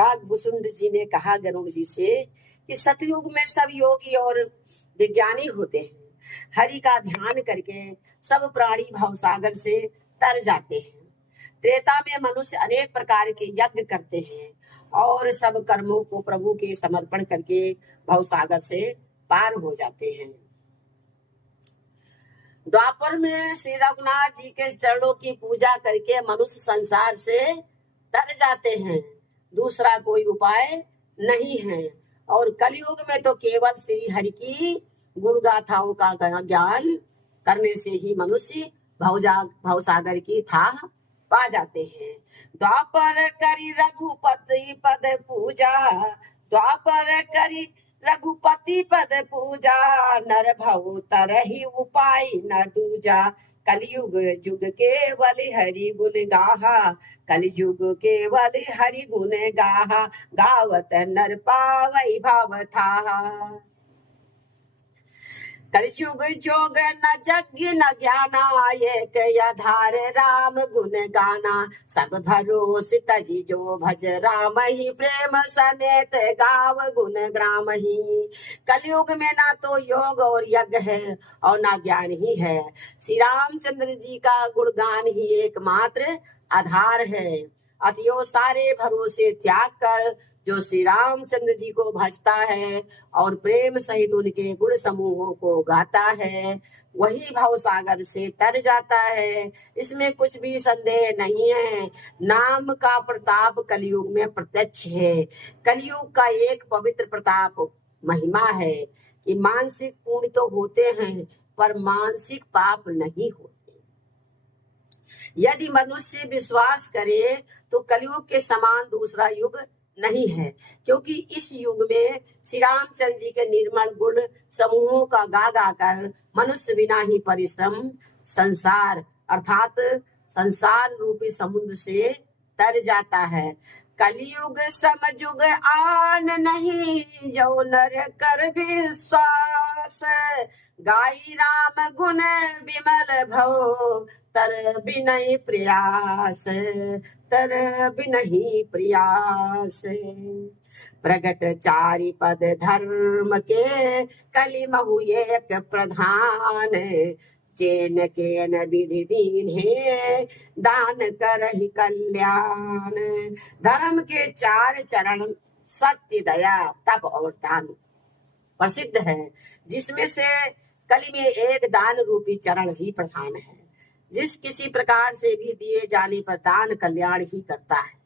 काकभूषुंड जी ने कहा गरुड़ जी से कि सतयुग में सब योगी और विज्ञानी होते हैं। हरि का ध्यान करके सब प्राणी भवसागर से तर जाते हैं। त्रेता में मनुष्य अनेक प्रकार के यज्ञ करते हैं और सब कर्मों को प्रभु के समर्पण करके भवसागर से पार हो जाते हैं। द्वापर में श्री रघुनाथ जी के चरणों की पूजा करके मनुष्य संसार से तर जाते हैं। दूसरा कोई उपाय नहीं है। और कलयुग में तो केवल श्री हरि की गुण गाथाओं का ज्ञान करने से ही मनुष्य भवसागर की था पा जाते हैं। द्वापर करी रघुपति पद पूजा, द्वापर करी रघुपति पद पूजा, नर भव तरहि उपाय न दूजा। कलयुग जुग केवल हरि गुण गाहा, कलयुग केवल हरि गुण गाहा, गावत नर पावै भव थाहा। कलयुग जोग न यज्ञ न ज्ञाना, एक आधार राम गुण गाना। सब भरोस तजी जो भज राम ही, प्रेम समेत गाव गुण ग्राम ही। कलयुग में ना तो योग और यज्ञ है और ना ज्ञान ही है। श्री रामचंद्र जी का गुणगान ही एकमात्र आधार है। अतयो सारे भरोसे त्याग कर जो श्री रामचंद्र जी को भजता है और प्रेम सहित उनके गुण समूहों को गाता है, वही भवसागर से तर जाता है। इसमें कुछ भी संदेह नहीं है। नाम का प्रताप कलयुग में प्रत्यक्ष है। कलयुग का एक पवित्र प्रताप महिमा है कि मानसिक पुण्य तो होते हैं पर मानसिक पाप नहीं होते। यदि मनुष्य विश्वास करे तो कलयुग के समान दूसरा युग नहीं है, क्योंकि इस युग में श्री रामचंद्र जी के निर्मल गुण समूहों का गा गा कर मनुष्य बिना ही परिश्रम संसार अर्थात संसार रूपी समुद्र से तर जाता है। कलयुग समयुग आन नहीं, जो नर कर विश्वास, गाई राम गुण विमल भव, तर बिनहि प्रयास, तर बिनहि प्रयास। प्रगट चारि पद धर्म के, कलि महु एक प्रधान, चेन केन विधि दीन है, दान करहि कल्याण। धर्म के 4 चरण सत्य, दया, तप और दान प्रसिद्ध है, जिसमें से कलि में एक दान रूपी चरण ही प्रधान है। जिस किसी प्रकार से भी दिए जाने पर दान कल्याण ही करता है।